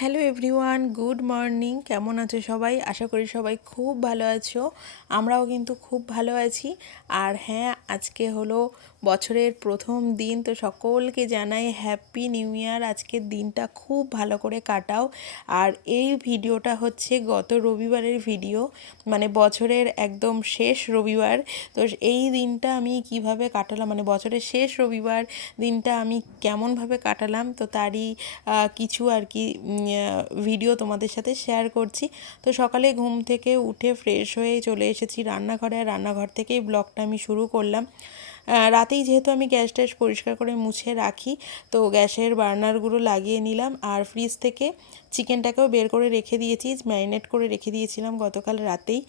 Hello everyone, good morning. কেমন আছো সবাই? আশা করি সবাই খুব ভালো আছো। আমরাও কিন্তু খুব ভালো আছি। আর হ্যাঁ আজকে হলো বছরের প্রথম দিন, তো সকলকে জানাই হ্যাপি নিউ ইয়ার আজকের দিনটা খুব ভালো করে কাটাও। আর এই ভিডিওটা হচ্ছে গত রবিবারের ভিডিও মানে বছরের একদম শেষ রবিবার। তো এই দিনটা আমি কীভাবে কাটালাম মানে বছরের শেষ রবিবার দিনটা আমি কেমনভাবে কাটালাম, তো তারই কিছু আর কি ভিডিও তোমাদের সাথে শেয়ার করছি। তো সকালে ঘুম থেকে উঠে ফ্রেশ হয়ে চলে এসেছি রান্নাঘরে। আর রান্নাঘর থেকেই ব্লগটা আমি শুরু করলাম। রাতেই যেহেতু আমি গ্যাস ট্যাস পরিষ্কার করে মুছে রাখি, তো গ্যাসের বার্নারগুলো লাগিয়ে নিলাম আর ফ্রিজ থেকে চিকেনটাকেও বের করে রেখে দিয়েছি, ম্যারিনেট করে রেখে দিয়েছিলাম গতকাল রাতেই।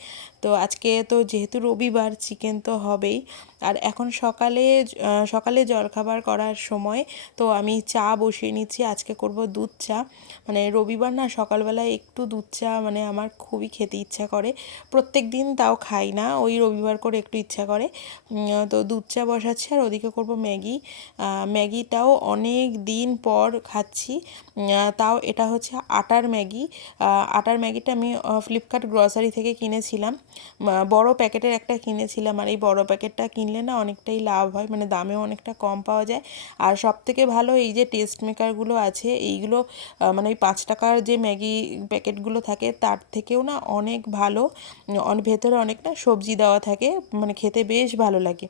তো আজকে তো যেহেতু রবিবার, চিকেন তো হবেই। আর এখন সকালে সকালে জলখাবার করার সময় তো আমি চা বসিয়ে নিচ্ছি, আজকে করব দুধ চা। মানে রবিবার না, সকালবেলায় একটু দুধ চা মানে আমার খুবই খেতে ইচ্ছা করে। প্রত্যেক দিন তাও খাই না, ওই রবিবার করে একটু ইচ্ছা করে। তো দুধ চা বসাচ্ছি আর ওদিকে করব ম্যাগি। ম্যাগিটাও অনেক দিন পর খাচ্ছি। তাও এটা হচ্ছে আটার ম্যাগি। আটার ম্যাগিটা আমি ফ্লিপকার্ট গ্রসারি থেকে কিনেছিলাম। বড় প্যাকেটের একটা কিনেছিলাম আর এই বড় প্যাকেটটা কিনলে না অনেকটাই লাভ হয় মানে দামেও অনেকটা কম পাওয়া যায়। আর সব থেকে ভালো এই যে টেস্ট মেকারগুলো আছে, এইগুলো মানে ওই পাঁচ টাকার যে ম্যাগি প্যাকেটগুলো থাকে, তার থেকেও না অনেক ভালো। ভেতরে অনেক না সবজি দেওয়া থাকে মানে খেতে বেশ ভালো লাগে।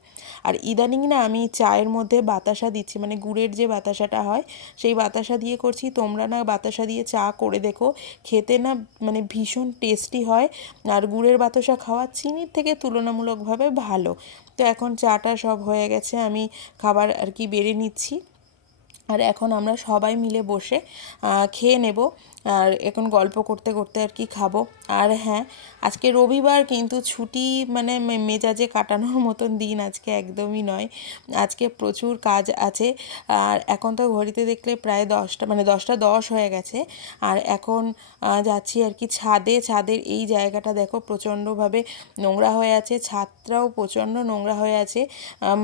আর ইদানিং না আমি চায়ের মধ্যে বাতাসা দিচ্ছি মানে গুড়ের যে বাতাসাটা হয়, সেই বাতাসা দিয়ে করছি। তোমরা না বাতাসা দিয়ে চা করে দেখো, খেতে না মানে ভীষণ টেস্টি হয়। আর গুড়ের বাতাসা খাওয়া চিনির থেকে তুলনামূলকভাবে ভালো। তো এখন চাটা সব হয়ে গেছে, আমি খাবার আর কি বেড়ে নিচ্ছি। আর এখন আমরা সবাই মিলে বসে খেয়ে নেব। আর এখন গল্প করতে করতে আর কি খাব। আর হ্যাঁ আজকে রবিবার কিন্তু ছুটি মানে মেজাজে কাটানোর মতন দিন আজকে একদমই নয়। আজকে প্রচুর কাজ আছে। আর এখন তো ঘড়িতে দেখলে প্রায় দশটা মানে দশটা দশ হয়ে গেছে। আর এখন যাচ্ছি আর কি ছাদে। ছাদের এই জায়গাটা দেখো প্রচণ্ডভাবে নোংরা হয়ে আছে। ছাদটাও প্রচণ্ড নোংরা হয়ে আছে।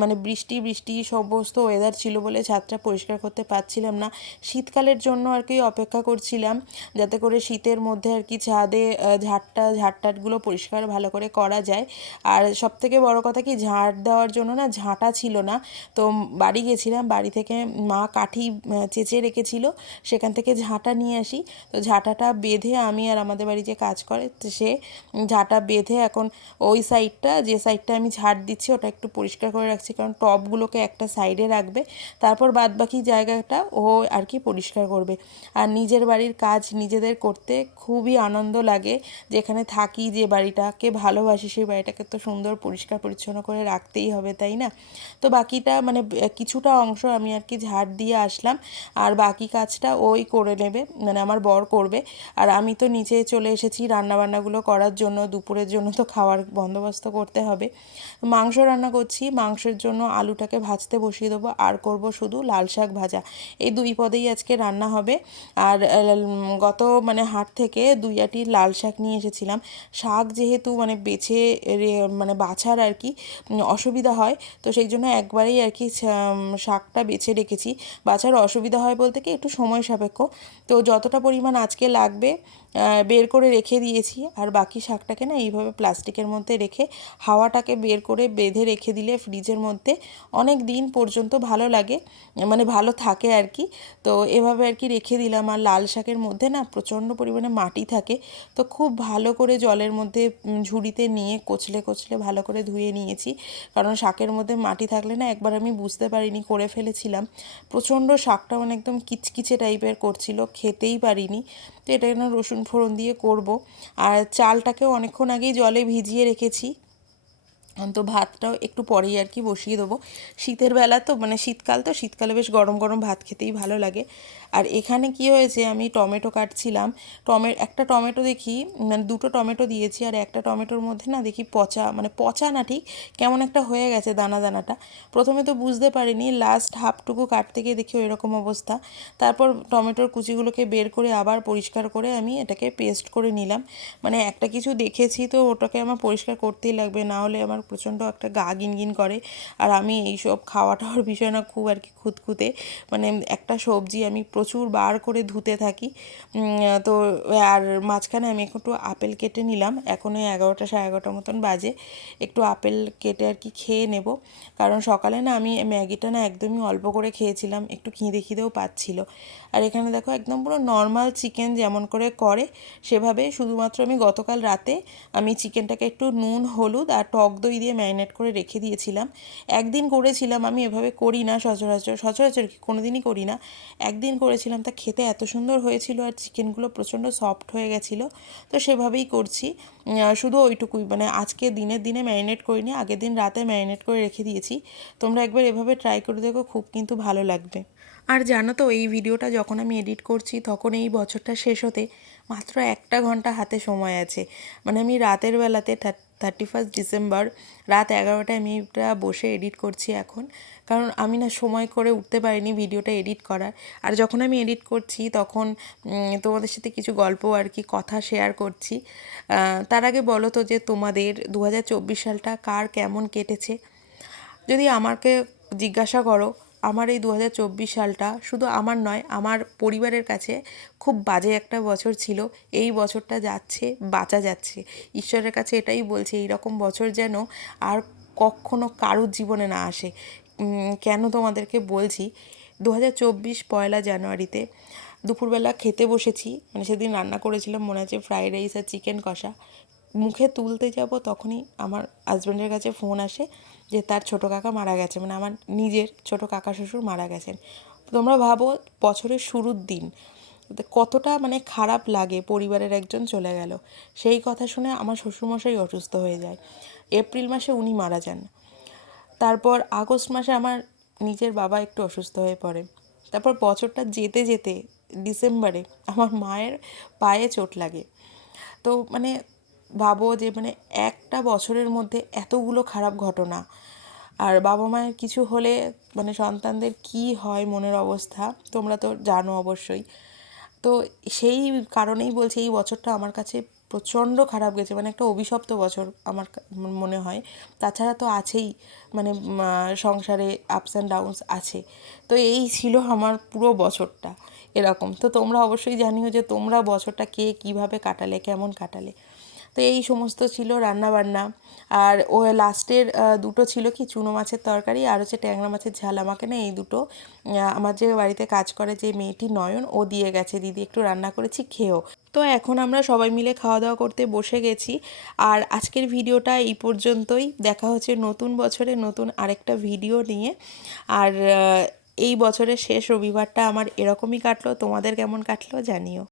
মানে বৃষ্টি বৃষ্টি সমস্ত ওয়েদার ছিল বলে ছাদটা পরিষ্কার করতে পারছিলাম না। শীতকালের জন্য আর কি অপেক্ষা করছিলাম, যাতে করে শীতের মধ্যে আর কি ছাদে ঝাড়টা, ঝাড়টাটগুলো পরিষ্কার ভালো করে করা যায়। আর সব থেকে বড় কথা কি, ঝাড় দেওয়ার জন্য না ঝাঁটা ছিল না। তো বাড়ি গেছিলাম, বাড়ি থেকে মা কাঠি চেঁচে রেখেছিল, সেখান থেকে ঝাঁটা নিয়ে আসি। তো ঝাঁটাটা বেঁধে আমি আর আমাদের বাড়ি যে কাজ করে সে ঝাঁটা বেঁধে এখন ওই সাইডটা, যে সাইডটা আমি ঝাড় দিচ্ছি, ওটা একটু পরিষ্কার করে রাখছি। কারণ টবগুলোকে একটা সাইডে রাখবে। তারপর বাদ বাকি জায়গাটা ও আর কি পরিষ্কার করবে। আর নিজের বাড়ির কাজ নিজেদের করতে খুবই আনন্দ লাগে। যেখানে থাকি যে বাড়িটাকে ভালোবাসি, সেই বাড়িটাকে তো সুন্দর, পরিষ্কার, পরিচ্ছন্ন করে রাখতেই হবে, তাই না? তো বাকিটা মানে কিছুটা অংশ আমি আর কি ঝাড় দিয়ে আসলাম। আর বাকি কাজটা ওই করে নেবে মানে আমার বর করবে। আর আমি তো নিচে চলে এসেছি রান্নাবান্নাগুলো করার জন্য, দুপুরের জন্য তো খাওয়ার বন্দোবস্ত করতে হবে। মাংস রান্না করছি, মাংসের জন্য আলুটাকে ভাজতে বসিয়ে দেবো। আর করব শুধু লাল শাক ভাজা। এই দুই পদেই আজকে রান্না হবে। আর গত মানে হাট থেকে দুই আটি লাল শাক নিয়ে এসেছিলাম। শাক যেহেতু মানে বেছে মানে বাছার আর কি অসুবিধা হয়, তো সেই জন্য একবারেই আর কি শাকটা বেছে রেখেছি। বাছার অসুবিধা হয় বলতে কি, একটু সময় সাপেক্ষ। তো যতটা পরিমাণ আজকে লাগবে বের করে রেখে দিয়েছি। আর বাকি শাকটাকে না, এইভাবে প্লাস্টিকের মধ্যে রেখে, হাওয়াটাকে বের করে বেঁধে রেখে দিলে ফ্রিজের মধ্যে অনেক দিন পর্যন্ত ভালো লাগে। মানে ভালো থাকে আর কি। তো এভাবে আর কি রেখে দিলাম। আর লাল শাকের মধ্যে না প্রচণ্ড পরিমাণে মাটি থাকে। তো খুব ভালো করে জলের মধ্যে ঝুড়িতে নিয়ে কচলে কচলে ভালো করে ধুয়ে নিয়েছি। কারণ শাকের মধ্যে মাটি থাকলে না একবার আমি বুঝতে পারিনি, করে ফেলেছিলাম। প্রচণ্ড শাকটা মানে একদম কিচকিচে টাইপের করছিল, খেতেই পারিনি। তো এটা রসুন ফোড়ন দিয়ে করব? আর চালটাকেও অনেকক্ষণ আগেই জলে ভিজিয়ে রেখেছি। তো ভাতটাও একটু পরেই আর কি বসিয়ে দেবো। শীতের বেলা তো মানে শীতকাল তো, শীতকালে বেশ গরম গরম ভাত খেতেই ভালো লাগে। আর এখানে কি হয়েছে, আমি টমেটো কাটছিলাম। টমে, একটা টমেটো দেখি মানে দুটো টমেটো দিয়েছি আর একটা টমেটোর মধ্যে না দেখি পচা মানে পচা না ঠিক, কেমন একটা হয়ে গেছে দানা দানাটা। প্রথমে তো বুঝতে পারিনি লাস্ট হাফটুকু কাটতে গিয়ে দেখি এরকম অবস্থা। তারপর টমেটোর কুচিগুলোকে বের করে আবার পরিষ্কার করে আমি এটাকে পেস্ট করে নিলাম। মানে একটা কিছু দেখেছি তো, ওটাকে আমার পরিষ্কার করতেই লাগবে, না হলে আমার প্রচণ্ড একটা গা গিনগিন করে। আর আমি এইসব খাওয়া টাওয়ার বিষয় না খুব আর কি খুঁতখুঁতে। মানে একটা সবজি আমি প্রচুর বার করে ধুতে থাকি। তো আর মাঝখানে আমি একটু আপেল কেটে নিলাম। এখন ওই এগারোটা সাড়ে এগারোটার মতন বাজে। একটু আপেল কেটে আর কি খেয়ে নেব। কারণ সকালে না আমি ম্যাগিটা না একদমই অল্প করে খেয়েছিলাম। একটু খিদে খিদেও পাচ্ছিল। আর এখানে দেখো একদম পুরো নর্মাল চিকেন যেমন করে করে সেভাবে শুধুমাত্র আমি গতকাল রাতে আমি চিকেনটাকে একটু নুন, হলুদ আর টক দই দিয়ে ম্যারিনেট করে রেখে দিয়েছিলাম। একদিন করেছিলাম, আমি এভাবে করি না, সচরাচর সচরাচর কোনো দিনই করি না। একদিন করেছিলাম, তা খেতে এত সুন্দর হয়েছিল আর চিকেনগুলো প্রচণ্ড সফট হয়ে গেছিল, তো সেভাবেই করছি। শুধু ওইটুকুই মানে আজকে দিনের দিনে ম্যারিনেট করিনি, আগের দিন রাতে ম্যারিনেট করে রেখে দিয়েছি। তোমরা একবার এভাবে ট্রাই করে দেখো, খুব কিন্তু ভালো লাগবে। আর জানো তো, এই ভিডিওটা যখন আমি এডিট করছি, তখন এই বছরটা শেষ হতে মাত্র একটা ঘণ্টা হাতে সময় আছে। মানে আমি রাতের বেলাতে থার্টি ফার্স্ট ডিসেম্বর রাত এগারোটায় আমি এটা বসে এডিট করছি এখন। কারণ আমি না সময় করে উঠতে পারিনি ভিডিওটা এডিট করার। আর যখন আমি এডিট করছি তখন তোমাদের সাথে কিছু গল্প আর কি কথা শেয়ার করছি। তার আগে বলো তো যে তোমাদের দু হাজার চব্বিশ সালটা কার কেমন কেটেছে? যদি আমাকে জিজ্ঞাসা করো আমার এই দু হাজার চব্বিশ সালটা শুধু আমার নয়, আমার পরিবারের কাছে খুব বাজে একটা বছর ছিল। এই বছরটা যাচ্ছে, বাঁচা যাচ্ছে। ঈশ্বরের কাছে এটাই বলছি এই রকম বছর যেন আর কখনো কারুর জীবনে না আসে। কেন তোমাদেরকে বলছি দু হাজার চব্বিশ পয়লা জানুয়ারিতে দুপুরবেলা খেতে বসেছি। মানে সেদিন রান্না করেছিলাম, মনে আছে ফ্রাইড রাইস আর চিকেন কষা। মুখে তুলতে যাব তখনই আমার হাজব্যান্ডের কাছে ফোন আসে যে তার ছোটো কাকা মারা গেছে মানে আমার নিজের ছোটো কাকা শ্বশুর মারা গেছেন। তোমরা ভাবো বছরের শুরুর দিন কতটা মানে খারাপ লাগে পরিবারের একজন চলে গেল। সেই কথা শুনে আমার শ্বশুরমশাই অসুস্থ হয়ে যায়। এপ্রিল মাসে উনি মারা যান। তারপর আগস্ট মাসে আমার নিজের বাবা একটু অসুস্থ হয়ে পড়ে। তারপর বছরটা যেতে যেতে ডিসেম্বরে আমার মায়ের পায়ে চোট লাগে। তো মানে ভাবো যে মানে একটা বছরের মধ্যে এতগুলো খারাপ ঘটনা। আর বাবা মায়ের কিছু হলে মানে সন্তানদের কি হয় মনের অবস্থা তোমরা তো জানো অবশ্যই। তো সেই কারণেই বলছি এই বছরটা আমার কাছে প্রচণ্ড খারাপ গেছে মানে একটা অভিশপ্ত বছর আমার মনে হয়। তাছাড়া তো আছেই মানে সংসারে আপস অ্যান্ড ডাউনস আছে। তো এই ছিল আমার পুরো বছরটা এরকম। তো তোমরা অবশ্যই জানিও যে তোমরা বছরটা কে কীভাবে কাটালে, কেমন কাটালে। তো এই সমস্ত ছিল রান্না বান্না আর ও লাস্টের দুটো ছিল কি, চুনো মাছের তরকারি আর হচ্ছে ট্যাংরা মাছের ঝাল আমাকে না এই দুটো। আমার যে বাড়িতে কাজ করে যে মেয়েটি নয়ন, ও দিয়ে গেছে। দিদি একটু রান্না করেছি, খেয়েও। তো এখন আমরা সবাই মিলে খাওয়া দাওয়া করতে বসে গেছি। আর আজকের ভিডিওটা এই পর্যন্তই। দেখা হচ্ছে নতুন বছরে নতুন আরেকটা ভিডিও নিয়ে। আর এই বছরের শেষ রবিবারটা আমার এরকমই কাটলো। তোমাদের কেমন কাটলো জানিও।